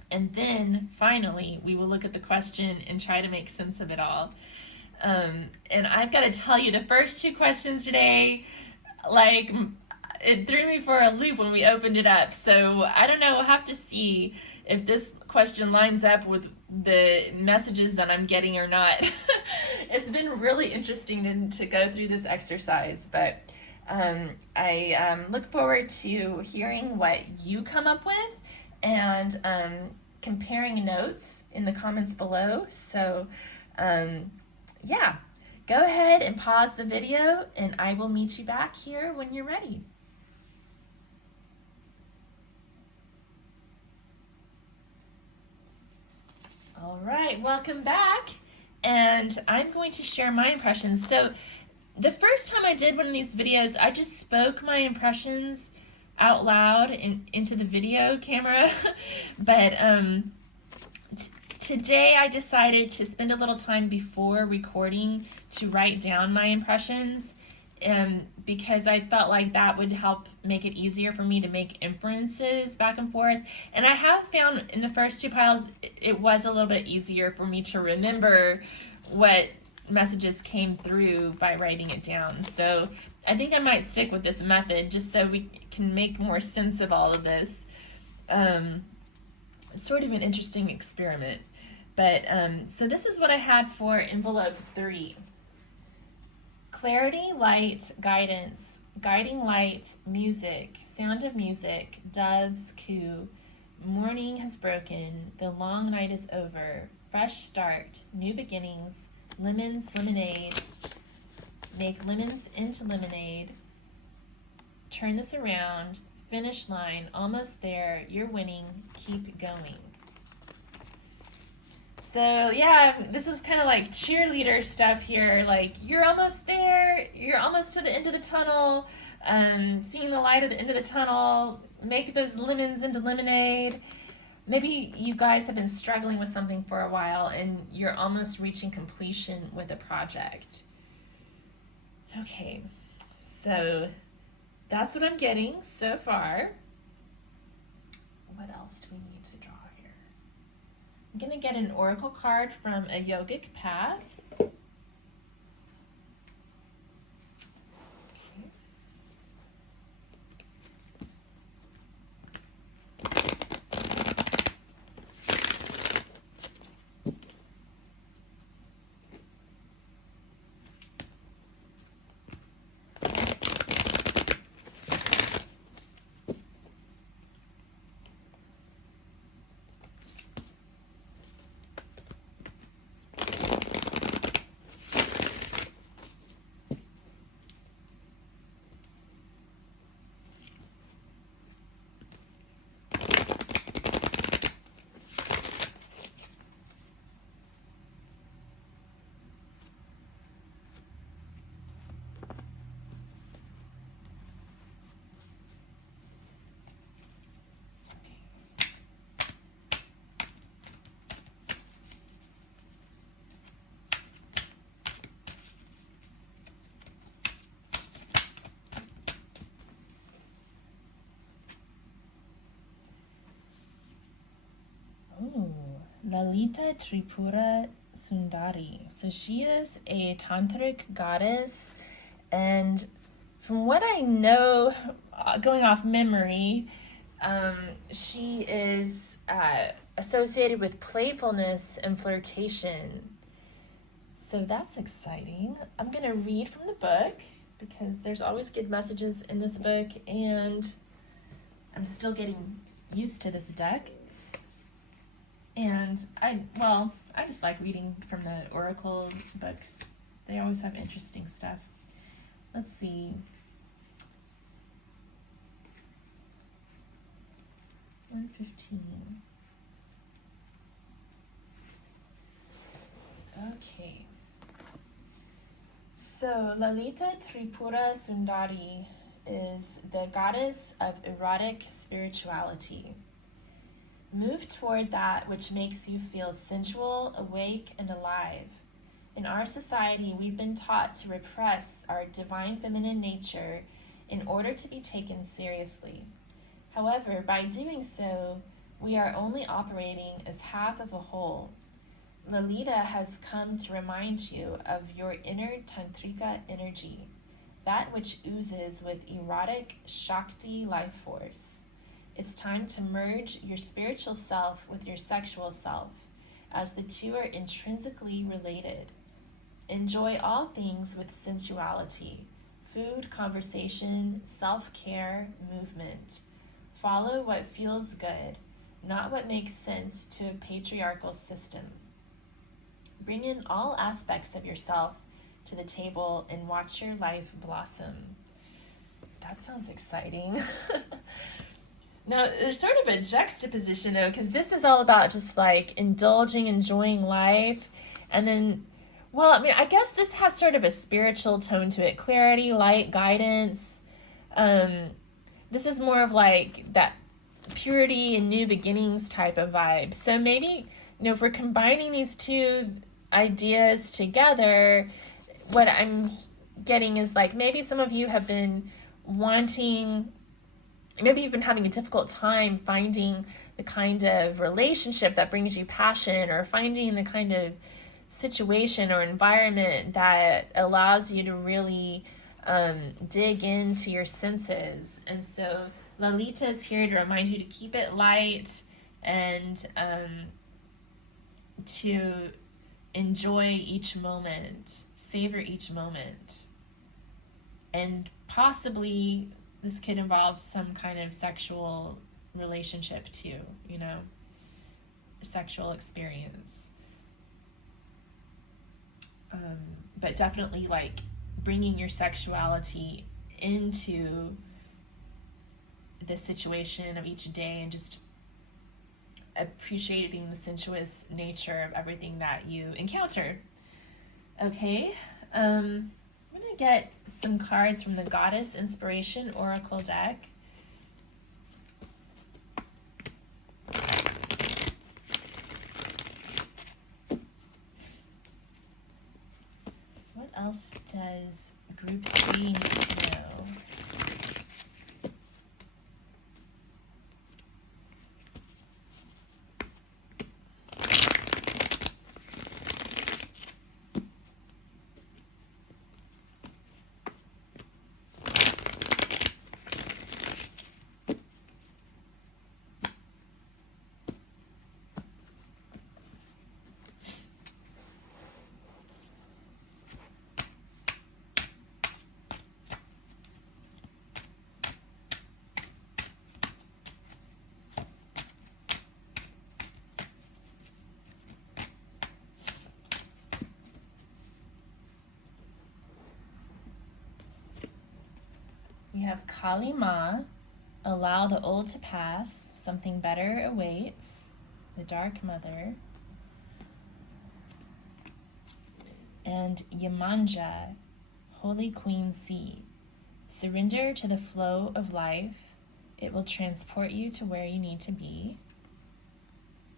and then finally we will look at the question and try to make sense of it all. And I've got to tell you, the first 2 questions today, like, it threw me for a loop when we opened it up. So I don't know, we'll have to see if this question lines up with the messages that I'm getting or not. It's been really interesting to go through this exercise, but I look forward to hearing what you come up with and comparing notes in the comments below. So yeah, go ahead and pause the video, and I will meet you back here when you're ready. All right, welcome back, and I'm going to share my impressions. So the first time I did one of these videos, I just spoke my impressions out loud into the video camera, but today I decided to spend a little time before recording to write down my impressions, because I felt like that would help make it easier for me to make inferences back and forth. And I have found in the first 2 piles, it was a little bit easier for me to remember what messages came through by writing it down. So I think I might stick with this method just so we can make more sense of all of this. It's sort of an interesting experiment. But so this is what I had for envelope 3. Clarity, light, guidance, guiding light, music, sound of music, doves coo, morning has broken, the long night is over, fresh start, new beginnings, lemons, lemonade, make lemons into lemonade, turn this around, finish line, almost there, you're winning, keep going. So yeah, this is kind of like cheerleader stuff here. Like, you're almost there, you're almost to the end of the tunnel, seeing the light at the end of the tunnel, make those lemons into lemonade. Maybe you guys have been struggling with something for a while and you're almost reaching completion with a project. Okay, so that's what I'm getting so far. What else do we need to draw here? I'm going to get an oracle card from a yogic path. Oh, Lalita Tripura Sundari. So she is a tantric goddess, and from what I know, going off memory, she is associated with playfulness and flirtation. So that's exciting. I'm going to read from the book because there's always good messages in this book, and I'm still getting used to this deck. And I just like reading from the oracle books. They always have interesting stuff. Let's see. 115. Okay. So Lalita Tripura Sundari is the goddess of erotic spirituality. Move toward that which makes you feel sensual, awake, and alive. In our society, we've been taught to repress our divine feminine nature in order to be taken seriously. However, by doing so, we are only operating as half of a whole. Lalita has come to remind you of your inner tantrika energy, that which oozes with erotic Shakti life force. It's time to merge your spiritual self with your sexual self, as the two are intrinsically related. Enjoy all things with sensuality: food, conversation, self-care, movement. Follow what feels good, not what makes sense to a patriarchal system. Bring in all aspects of yourself to the table and watch your life blossom. That sounds exciting. Now, there's sort of a juxtaposition, though, because this is all about just like indulging, enjoying life. And then, well, I mean, I guess this has sort of a spiritual tone to it. Clarity, light, guidance. This is more of like that purity and new beginnings type of vibe. So maybe, if we're combining these two ideas together, what I'm getting is like maybe some of you have been wanting, maybe you've been having a difficult time finding the kind of relationship that brings you passion, or finding the kind of situation or environment that allows you to really dig into your senses. And so Lalita is here to remind you to keep it light and to enjoy each moment, savor each moment. And possibly this could involve some kind of sexual relationship too, you know, sexual experience. But definitely like bringing your sexuality into the situation of each day and just appreciating the sensuous nature of everything that you encounter. Okay, I'm gonna get some cards from the Goddess Inspiration Oracle deck. What else does group 3 need to know? We have Kali Ma, allow the old to pass, something better awaits, the Dark Mother. And Yemanja, Holy Queen Sea, surrender to the flow of life. It will transport you to where you need to be.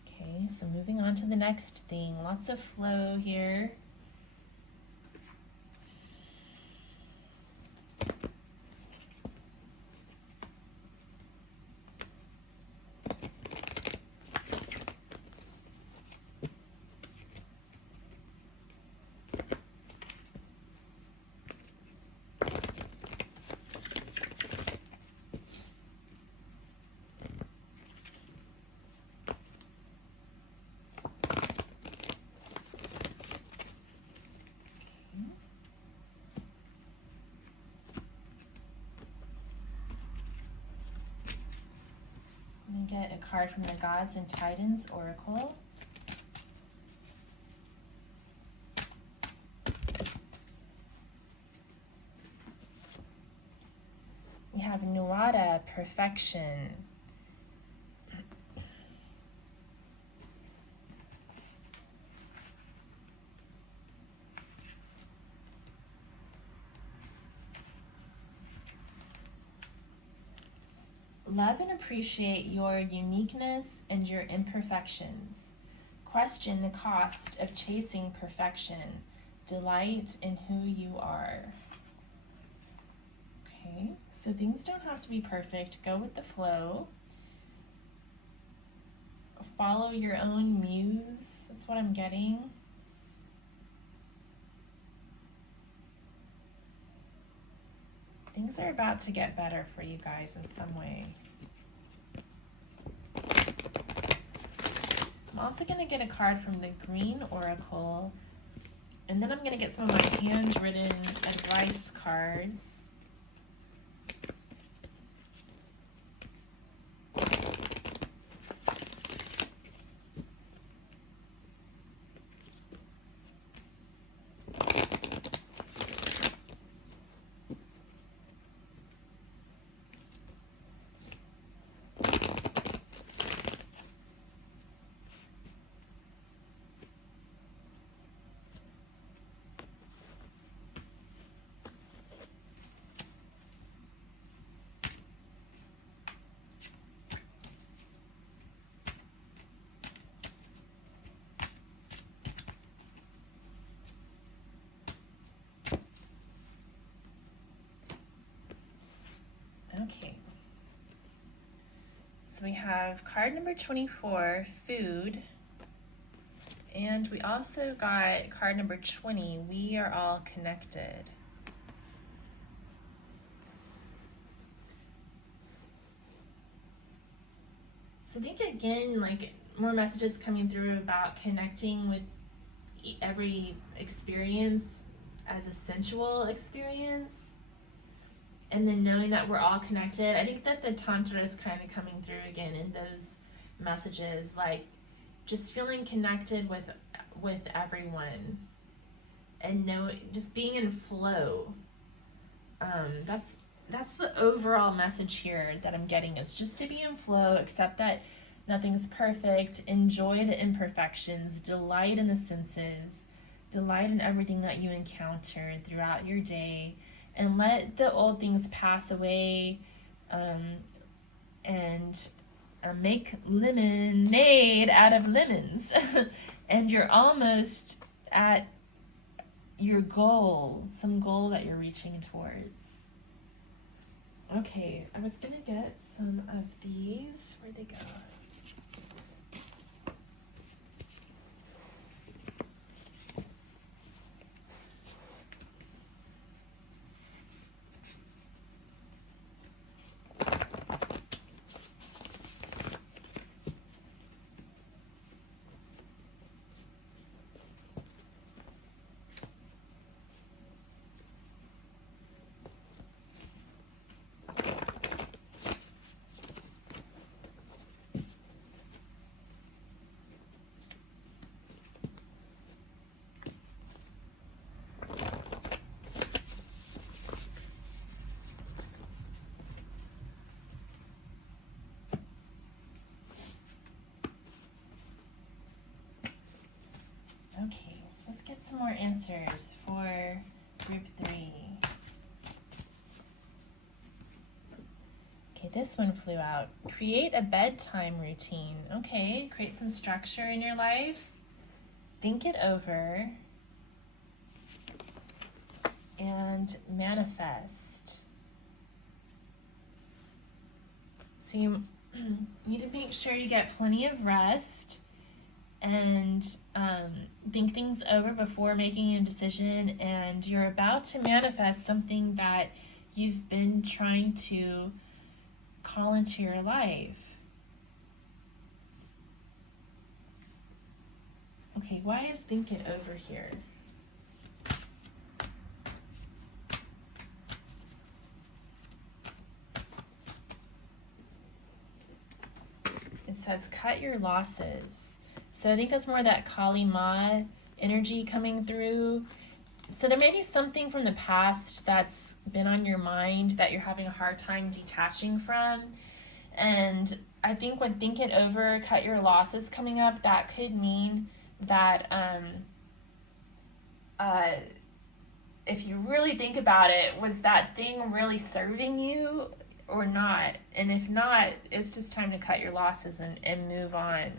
Okay, so moving on to the next thing. Lots of flow here. Get a card from the Gods and Titans Oracle. We have Nuada, Perfection. Love and appreciate your uniqueness and your imperfections. Question the cost of chasing perfection. Delight in who you are. Okay, so things don't have to be perfect. Go with the flow. Follow your own muse. That's what I'm getting. Things are about to get better for you guys in some way. I'm also going to get a card from the Green Oracle, and then I'm going to get some of my handwritten advice cards. Okay, so we have card number 24, Food, and we also got card number 20, We Are All Connected. So I think again, like more messages coming through about connecting with every experience as a sensual experience, and then knowing that we're all connected. I think that the Tantra is kind of coming through again in those messages, like just feeling connected with everyone, and just being in flow. That's the overall message here that I'm getting, is just to be in flow, accept that nothing's perfect, enjoy the imperfections, delight in the senses, delight in everything that you encounter throughout your day, and let the old things pass away, and make lemonade out of lemons. And you're almost at your goal, some goal that you're reaching towards. Okay, I was gonna get some of these. Where'd they go? Okay, so let's get some more answers for group 3. Okay, this one flew out. Create a bedtime routine. Okay, create some structure in your life. Think it over. And manifest. So you need to make sure you get plenty of rest, and think things over before making a decision, and you're about to manifest something that you've been trying to call into your life. Okay, why is think it over here? It says cut your losses. So I think that's more that Kali Ma energy coming through. So there may be something from the past that's been on your mind that you're having a hard time detaching from. And I think when think it over, cut your losses coming up, that could mean that if you really think about it, was that thing really serving you or not? And if not, it's just time to cut your losses and move on.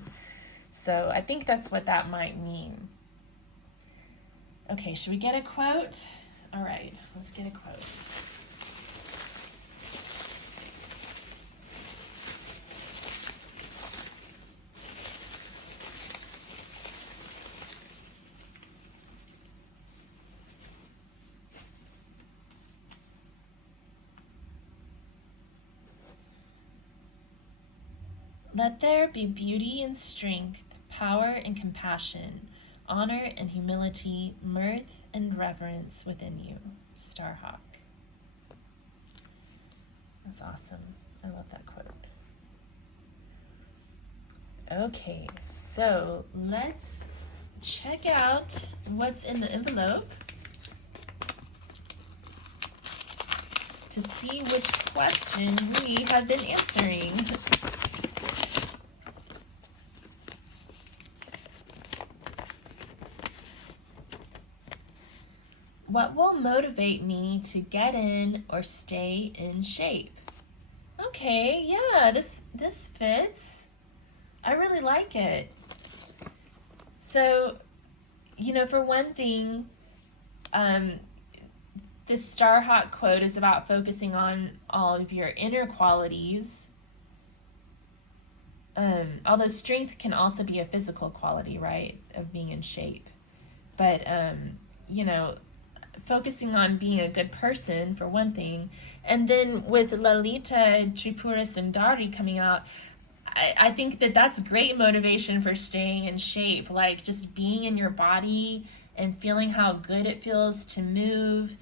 So I think that's what that might mean. Okay, should we get a quote? All right, let's get a quote. Let there be beauty and strength, power and compassion, honor and humility, mirth and reverence within you. Starhawk. That's awesome. I love that quote. Okay, so let's check out what's in the envelope to see which question we have been answering. What will motivate me to get in or stay in shape? Okay, yeah, this fits. I really like it. So, for one thing, this Starhawk quote is about focusing on all of your inner qualities. Although strength can also be a physical quality, right, of being in shape. But, focusing on being a good person for one thing, and then with Lalita Tripura Sundari coming out, I think that that's great motivation for staying in shape, like just being in your body and feeling how good it feels to move,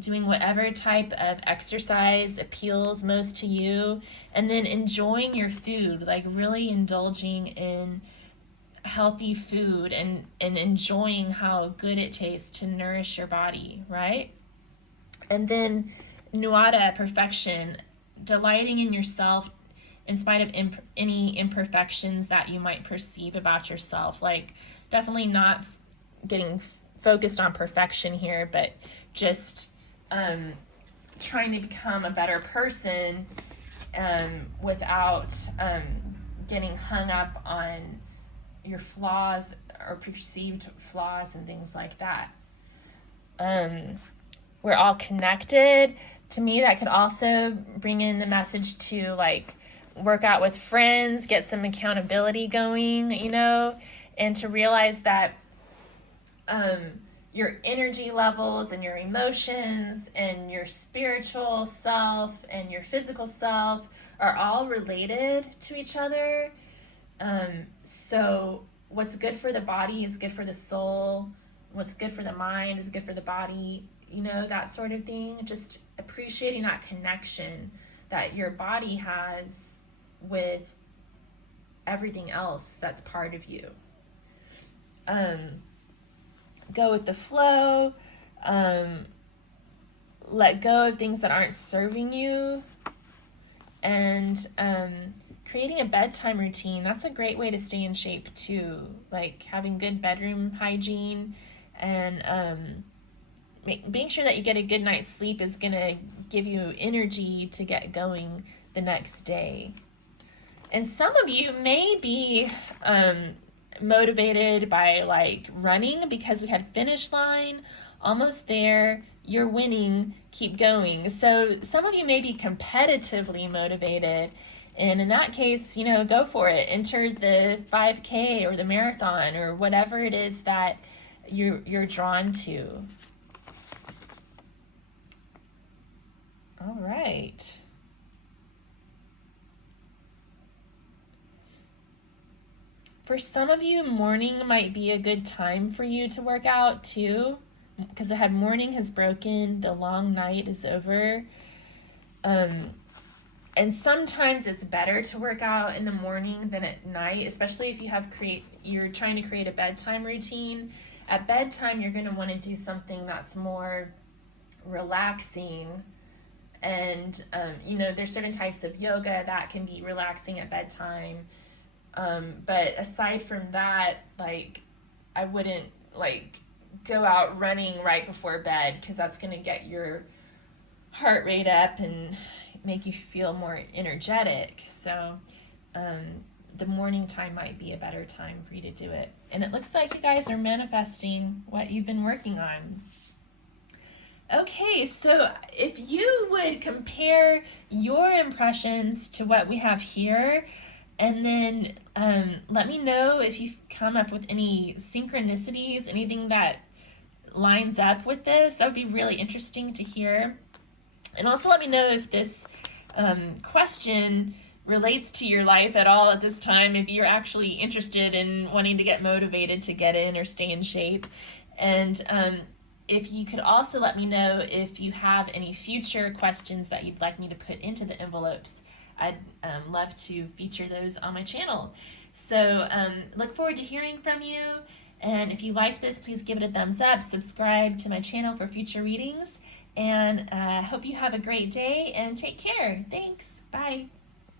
doing whatever type of exercise appeals most to you, and then enjoying your food, like really indulging in healthy food and enjoying how good it tastes to nourish your body, right? And then nuada, perfection, delighting in yourself in spite of any imperfections that you might perceive about yourself. Like, definitely not getting focused on perfection here, but just trying to become a better person without getting hung up on your flaws or perceived flaws and things like that. We're all connected. To me, that could also bring in the message to like work out with friends, get some accountability going, you know, and to realize that your energy levels and your emotions and your spiritual self and your physical self are all related to each other. So what's good for the body is good for the soul. What's good for the mind is good for the body, you know, that sort of thing. Just appreciating that connection that your body has with everything else that's part of you. Go with the flow. Let go of things that aren't serving you. And creating a bedtime routine, that's a great way to stay in shape too. Like having good bedroom hygiene and being sure that you get a good night's sleep is going to give you energy to get going the next day. And some of you may be motivated by like running because we had finish line, almost there, you're winning, keep going. So some of you may be competitively motivated, and in that case, you know, go for it. Enter the 5K or the marathon or whatever it is that you're drawn to. All right. For some of you, morning might be a good time for you to work out too, because I had morning has broken, the long night is over. And sometimes it's better to work out in the morning than at night, especially if you're trying to create a bedtime routine. At bedtime, you're going to want to do something that's more relaxing. And, you know, there's certain types of yoga that can be relaxing at bedtime. But aside from that, like, I wouldn't like go out running right before bed, because that's going to get your heart rate up and make you feel more energetic. So the morning time might be a better time for you to do it. And it looks like you guys are manifesting what you've been working on. Okay, so if you would compare your impressions to what we have here, and then let me know if you've come up with any synchronicities, anything that lines up with this. That would be really interesting to hear. And also let me know if this question relates to your life at all at this time, if you're actually interested in wanting to get motivated to get in or stay in shape. And if you could also let me know if you have any future questions that you'd like me to put into the envelopes. I'd love to feature those on my channel. So look forward to hearing from you. And if you liked this, please give it a thumbs up, subscribe to my channel for future readings, and hope you have a great day and take care. Thanks. Bye.